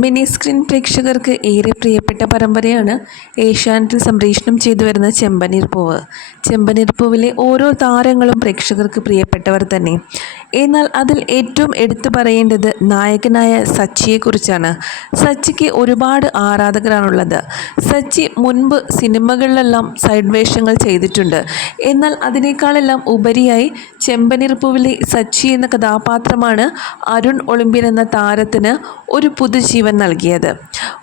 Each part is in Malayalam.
മിനി സ്ക്രീൻ പ്രേക്ഷകർക്ക് ഏറെ പ്രിയപ്പെട്ട പരമ്പരയാണ് ഏഷ്യാനെറ്റിൽ സംപ്രേഷണം ചെയ്തു വരുന്ന ചെമ്പനീർ പൂവ് ചെമ്പനീർ പൂവിലെ ഓരോ താരങ്ങളും പ്രേക്ഷകർക്ക് പ്രിയപ്പെട്ടവർ തന്നെ. എന്നാൽ അതിൽ ഏറ്റവും എടുത്തു പറയേണ്ടത് നായകനായ സച്ചിയെക്കുറിച്ചാണ്. സച്ചിക്ക് ഒരുപാട് ആരാധകരാണുള്ളത്. സച്ചി മുൻപ് സിനിമകളിലെല്ലാം സൈഡ് വേഷങ്ങൾ ചെയ്തിട്ടുണ്ട്. എന്നാൽ അതിനേക്കാളെല്ലാം ഉപരിയായി ചെമ്പനീർ പൂവിലെ സച്ചി എന്ന കഥാപാത്രമാണ് അരുൺ ഒളിമ്പ്യൻ എന്ന താരത്തിന് ഒരു പുതുജീവൻ നൽകിയത്.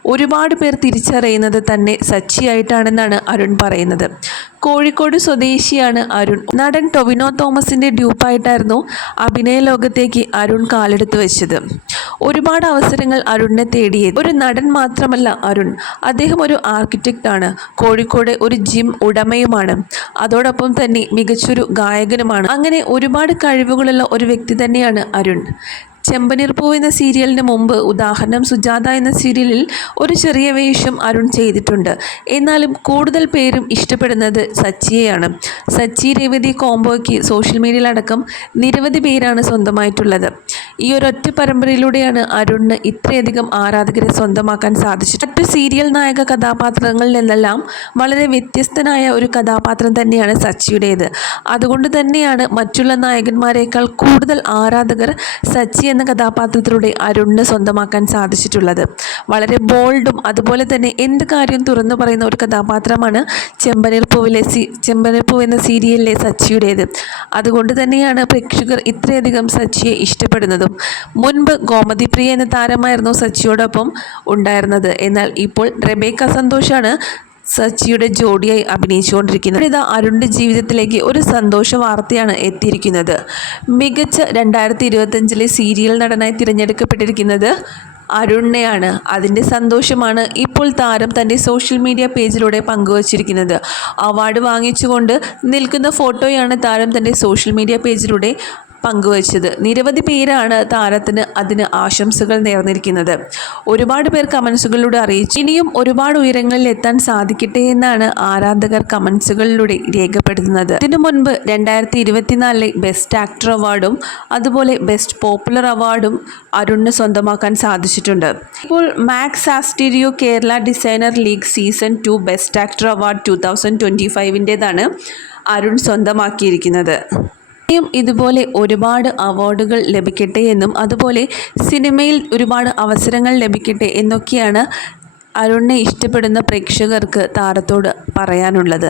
ഒരുപാട് പേർ തിരിച്ചറിയുന്നത് തന്നെ സച്ചിയായിട്ടാണെന്നാണ് അരുൺ പറയുന്നത്. കോഴിക്കോട് സ്വദേശിയാണ് അരുൺ. നടൻ ടൊവിനോ തോമസിന്റെ ഡ്യൂപ്പായിട്ടായിരുന്നു അഭിനയ ലോകത്തേക്ക് അരുൺ കാലെടുത്ത് വെച്ചത്. ഒരുപാട് അവസരങ്ങൾ അരുണിനെ തേടിയത്. ഒരു നടൻ മാത്രമല്ല അരുൺ. അദ്ദേഹം ഒരു ആർക്കിടെക്റ്റ് ആണ്. കോഴിക്കോട് ഒരു ജിം ഉടമയുമാണ്. അതോടൊപ്പം തന്നെ മികച്ചൊരു ഗായകനുമാണ്. അങ്ങനെ ഒരുപാട് കഴിവുകളുള്ള ഒരു വ്യക്തി തന്നെയാണ് അരുൺ. ചെമ്പനീർ പൂ എന്ന സീരിയലിന് മുമ്പ് ഉദാഹരണം സുജാത എന്ന സീരിയലിൽ ഒരു ചെറിയ വേഷം അരുൺ ചെയ്തിട്ടുണ്ട്. എന്നാലും കൂടുതൽ പേരും ഇഷ്ടപ്പെടുന്നത് സച്ചിയെയാണ്. സച്ചി രേവതി കോംബോയ്ക്ക് സോഷ്യൽ മീഡിയയിലടക്കം നിരവധി പേരാണ് സ്വന്തമായിട്ടുള്ളത്. ഈ ഒരൊറ്റ പരമ്പരയിലൂടെയാണ് അരുണിന് ഇത്രയധികം ആരാധകരെ സ്വന്തമാക്കാൻ സാധിച്ചത്. മറ്റു സീരിയൽ നായക കഥാപാത്രങ്ങളിൽ നിന്നെല്ലാം വളരെ വ്യത്യസ്തനായ ഒരു കഥാപാത്രം തന്നെയാണ് സച്ചിയുടേത്. അതുകൊണ്ട് തന്നെയാണ് മറ്റുള്ള നായകന്മാരെക്കാൾ കൂടുതൽ ആരാധകർ സച്ചി എന്ന കഥാപാത്രത്തിലൂടെ അരുണിന് സ്വന്തമാക്കാൻ സാധിച്ചിട്ടുള്ളത്. വളരെ ബോൾഡും അതുപോലെ തന്നെ എന്ത് കാര്യം തുറന്നു പറയുന്ന ഒരു കഥാപാത്രമാണ് ചെമ്പനീർ പൂവിലെ സി ചെമ്പനീർ പൂവ് എന്ന സീരിയലിലെ സച്ചിയുടേത്. അതുകൊണ്ട് തന്നെയാണ് പ്രേക്ഷകർ ഇത്രയധികം സച്ചിയെ ഇഷ്ടപ്പെടുന്നതും. മുൻപ് ഗോമതിപ്രിയ എന്ന താരമായിരുന്നു സച്ചിയോടൊപ്പം ഉണ്ടായിരുന്നത്. എന്നാൽ ഇപ്പോൾ റെബേക്ക സന്തോഷാണ് സച്ചിയുടെ ജോഡിയായി അഭിനയിച്ചുകൊണ്ടിരിക്കുന്നത്. ഇതാ അരുണിന്റെ ജീവിതത്തിലേക്ക് ഒരു സന്തോഷ വാർത്തയാണ് എത്തിയിരിക്കുന്നത്. മികച്ച രണ്ടായിരത്തി ഇരുപത്തഞ്ചിലെ സീരിയൽ നടനായി തിരഞ്ഞെടുക്കപ്പെട്ടിരിക്കുന്നത് അരുണിനെയാണ്. അതിന്റെ സന്തോഷമാണ് ഇപ്പോൾ താരം തന്റെ സോഷ്യൽ മീഡിയ പേജിലൂടെ പങ്കുവച്ചിരിക്കുന്നത്. അവാർഡ് വാങ്ങിച്ചുകൊണ്ട് നിൽക്കുന്ന ഫോട്ടോയാണ് താരം തന്റെ സോഷ്യൽ മീഡിയ പേജിലൂടെ പങ്കുവച്ചത്. നിരവധി പേരാണ് താരത്തിന് അതിന് ആശംസകൾ നേർന്നിരിക്കുന്നത്. ഒരുപാട് പേർ കമൻസുകളിലൂടെ അറിയിച്ചു. ഇനിയും ഒരുപാട് ഉയരങ്ങളിൽ എത്താൻ സാധിക്കട്ടെ എന്നാണ് ആരാധകർ കമൻസുകളിലൂടെ രേഖപ്പെടുത്തുന്നത്. ഇതിനു മുൻപ് രണ്ടായിരത്തി ഇരുപത്തിനാലിലെ ബെസ്റ്റ് ആക്ടർ അവാർഡും അതുപോലെ ബെസ്റ്റ് പോപ്പുലർ അവാർഡും അരുണിന് സ്വന്തമാക്കാൻ സാധിച്ചിട്ടുണ്ട്. ഇപ്പോൾ max ആസ്റ്റീരിയോ Kerala designer league season two best actor award two thousand twenty ഫൈവിന്റേതാണ് Arun സ്വന്തമാക്കിയിരിക്കുന്നത്. ഇനിയും ഇതുപോലെ ഒരുപാട് അവാർഡുകൾ ലഭിക്കട്ടെ എന്നും അതുപോലെ സിനിമയിൽ ഒരുപാട് അവസരങ്ങൾ ലഭിക്കട്ടെ എന്നൊക്കെയാണ് അരുണിനെ ഇഷ്ടപ്പെടുന്ന പ്രേക്ഷകർക്ക് താരത്തോട് പറയാനുള്ളത്.